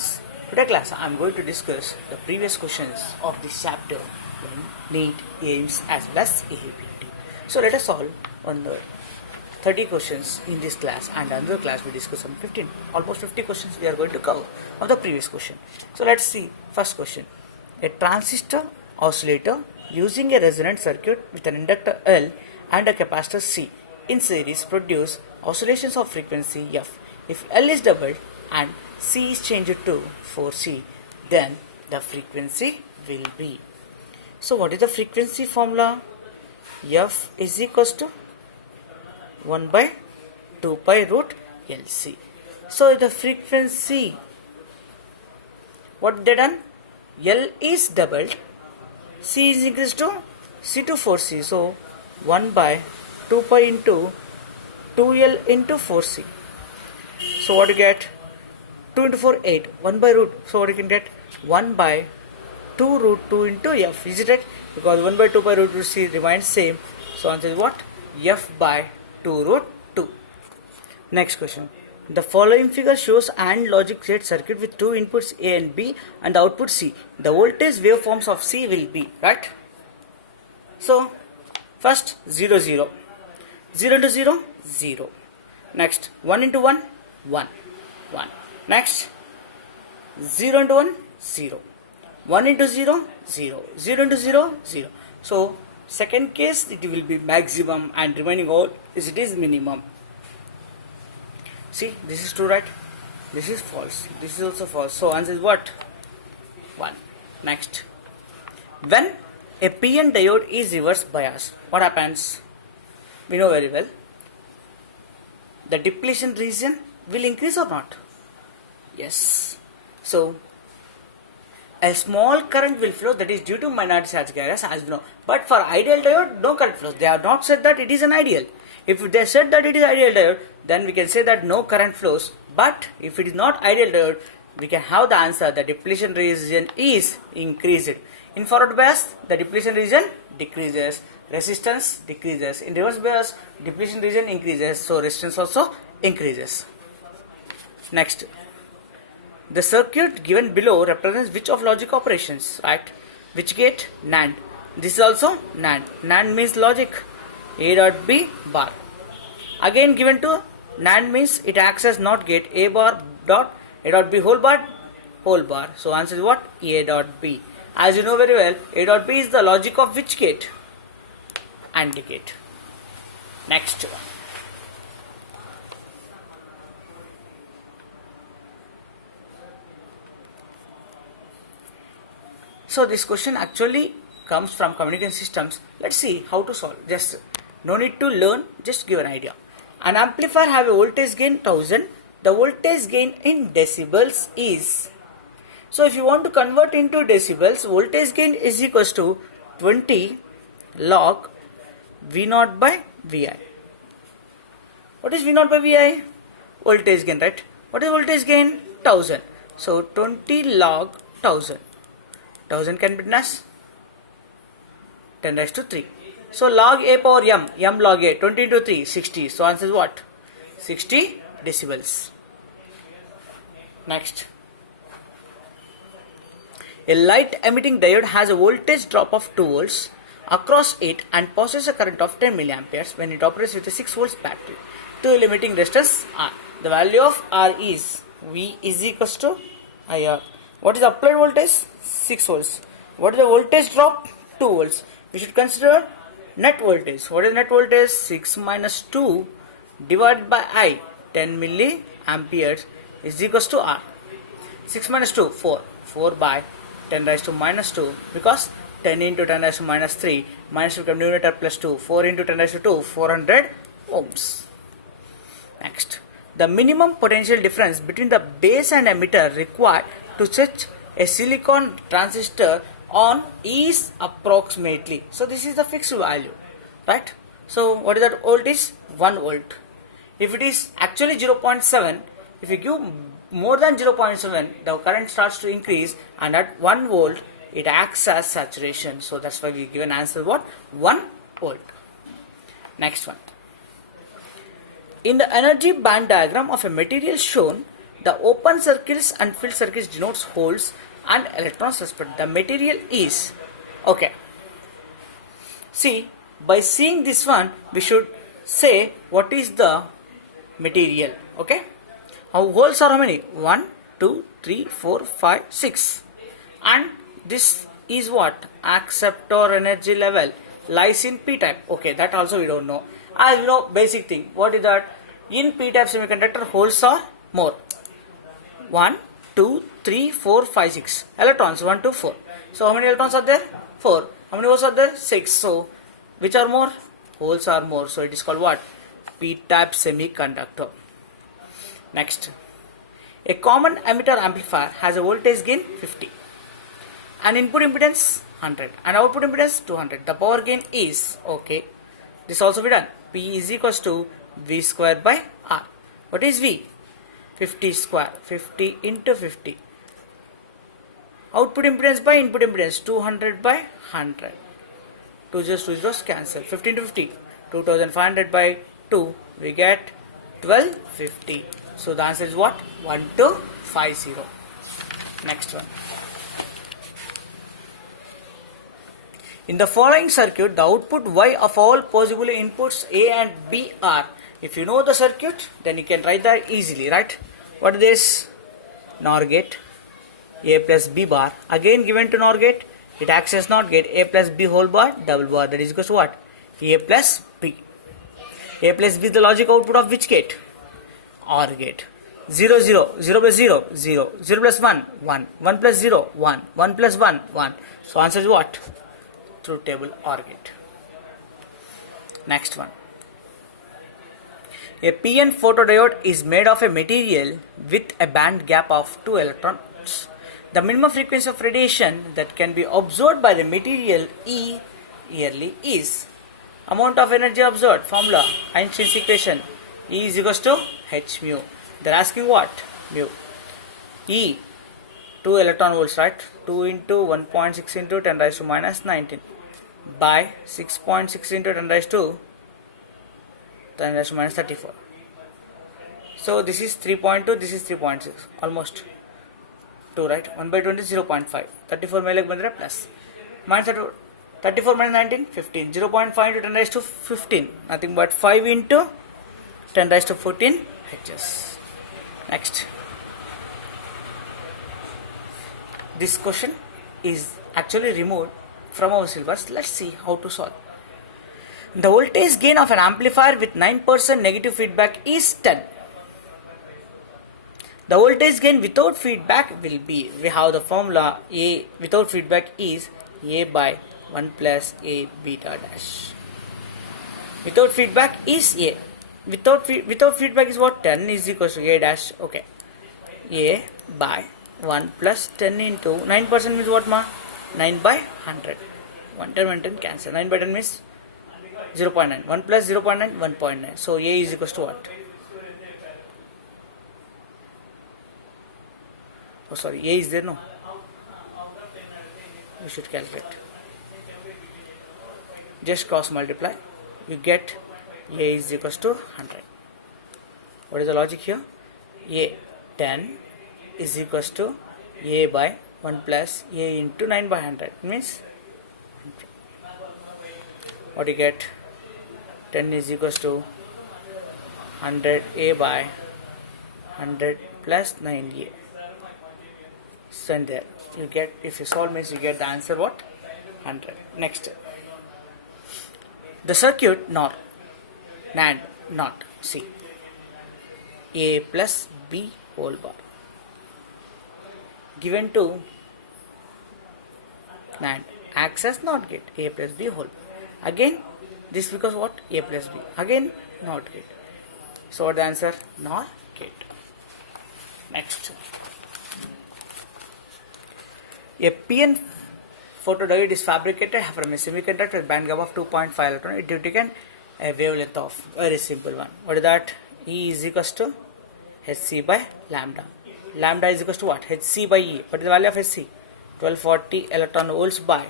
students. Today class I am going to discuss the previous questions of this chapter when NEET, AIMS as well as AAPT. So let us solve on the 30 questions in this class, and another class we discuss on 15, almost 50 questions we are going to cover of the previous question. So let's see first question. A transistor oscillator using a resonant circuit with an inductor L and a capacitor C in series produce oscillations of frequency f. If L is doubled and C is changed to 4C, then the frequency will be. So what is the frequency formula? F is equals to 1 by 2 pi root LC. So the frequency, what they done? L is doubled, C is increased to C to 4C. So 1 by 2 pi into 2L into 4C. So what you get? 2 into 4, 8. 1 by root. So what you can get? 1 by 2 root 2 into F. Is it right? Because 1 by 2 pi root C remains same. So answer is what? F by 2 root 2. Next question. The following figure shows AND logic gate circuit with two inputs A and B and the output C. The voltage waveforms of C will be, right? So first 0 0. 0 into 0, 0. Next 1 into 1, 1. 1. Next 0 into 1, 0. 1 into 0, 0. 0 into 0, 0. So second case it will be maximum and remaining all it is minimum. See, this is true, right? This is false. This is also false. So answer is what? 1. Next. When a PN diode is reverse biased, what happens? We know very well. The depletion region will increase or not? Yes. So a small current will flow, that is due to minority charge carriers, as we know. But for ideal diode, no current flows. They have not said that it is an ideal. If they said that it is ideal diode, then we can say that no current flows. But if it is not ideal diode, we can have the answer, the depletion region is increased. In forward bias, the depletion region decreases, resistance decreases. In reverse bias, depletion region increases, so resistance also increases. Next. The circuit given below represents which of logic operations, right? Which gate? NAND. This is also NAND. NAND means logic. A dot B bar. Again given to NAND means it acts as NOT gate. A bar dot A dot B whole bar. So answer is what? A dot B. As you know very well, A dot B is the logic of which gate? AND gate. Next one. So this question actually comes from communication systems. Let's see how to solve. Just no need to learn, just give an idea. An amplifier have a voltage gain 1000. The voltage gain in decibels is. So if you want to convert into decibels, voltage gain is equals to 20 log V0 by Vi. What is V0 by Vi? Voltage gain, right? What is voltage gain? 1000. So 20 log 1000. 1000 can be written as 10 raised to 3. So log A power m, m log A, 20 into 3, 60. So answer is what? 60 decibels. Next. A light emitting diode has a voltage drop of 2 volts across it and passes a current of 10 milliamperes when it operates with a 6 volts battery. To limiting resistance R. The value of R is V is equals to IR. What is the applied voltage? 6 volts. What is the voltage drop? 2 volts. We should consider net voltage. What is net voltage? 6 minus 2 divided by I, 10 milliamperes is equals to R. 6 minus 2, 4. 4 by 10 raised to minus 2, because 10 into 10 raised to minus 3, minus 2 become numerator plus 2. 4 into 10 raised to 2, 400 ohms. Next. The minimum potential difference between the base and emitter required to switch a silicon transistor on is approximately. So this is the fixed value, right? So what is that volt is? 1 volt. If it is actually 0.7, if you give more than 0.7, the current starts to increase, and at 1 volt it acts as saturation. So that's why we give an answer what? 1 volt. Next one. In the energy band diagram of a material shown, The open circles and filled circles denotes holes and electrons respect. The material is, okay. See, by seeing this one, we should say what is the material. Okay. Our holes are how many? 1, 2, 3, 4, 5, 6. And this is what? Acceptor energy level lies in p-type. Okay, that also we don't know. As you know, basic thing. What is that? In p-type semiconductor, holes are more. 1, 2, 3, 4, 5, 6. Electrons 1, 2, 4. So how many electrons are there? 4. How many holes are there? 6. So which are more? Holes are more. So it is called what? P-type semiconductor. Next. A common emitter amplifier has a voltage gain 50. An input impedance 100. And output impedance 200. The power gain is, okay. This also be done. P is equals to V square by R. What is V? 50 square. 50 into 50. Output impedance by input impedance 200 by 100. 2 zeros cancel. 50 into 50. 2500 by 2. We get 1250. So the answer is what? 1250. Next one. In the following circuit, the output Y of all possible inputs A and B are. If you know the circuit, then you can write that easily, right? What is this? NOR gate. A plus B bar. Again given to NOR gate. It acts as NOT gate. A plus B whole bar, double bar. That is equal to what? A plus B. A plus B is the logic output of which gate? OR gate. 0, 0. 0 plus 0, 0. 0 plus 1, 1. 1 plus 0, 1. 1 plus 1, 1. So answer is what? Truth table OR gate. Next one. A PN photodiode is made of a material with a band gap of 2 electrons. The minimum frequency of radiation that can be absorbed by the material E yearly is amount of energy absorbed. Formula Einstein's equation. E is equals to h mu. They are asking what? Mu. E 2 electron volts, right? 2 into 1.6 into 10 raised to minus 19 by 6.6 into 10 raised to minus 34. So this is 3.2, this is 3.6, almost 2, right? 1 by 20 is 0.5. 34 मेले बंदरे plus. Minus 34 minus 19, 15. 0.5 into 10 raised to 15. Nothing but 5 into 10 raised to 14 Hz. Next. This question is actually removed from our syllabus. Let's see how to solve. The voltage gain of an amplifier with 9% negative feedback is 10. The voltage gain without feedback will be, we have the formula A without feedback is A by 1 plus A beta dash. Without feedback is A. Without feedback is what? 10 is equal to A dash. Okay. A by 1 plus 10 into 9% means what ma? 9 by 100. 110 cancel. 9 by 10 means 0.9. 1 plus 0.9, 1.9. So A is equals to what? Oh sorry, A is there, no? We should calculate. Just cross multiply. You get A is equals to 100. What is the logic here? A 10 is equals to A by 1 plus A into 9 by 100. Means what you get? 10 is equals to 100 A by 100 plus 9A. Send there. You get, if you solve means you get the answer what? 100. Next. The circuit NOR. NAND. Not. See. A plus B whole bar. Given to NAND. Acts as NOT gate. A plus B whole bar. Again. This because what? A plus B. Again. NOT gate. So what the answer? NOR gate. Next. A PN photodiode is fabricated from a semiconductor with band gap of 2.5 electron. It is taken a wavelength of, very simple one. What is that? E is equals to Hc by lambda. Lambda is equals to what? Hc by E. What is the value of Hc? 1240 electron volts by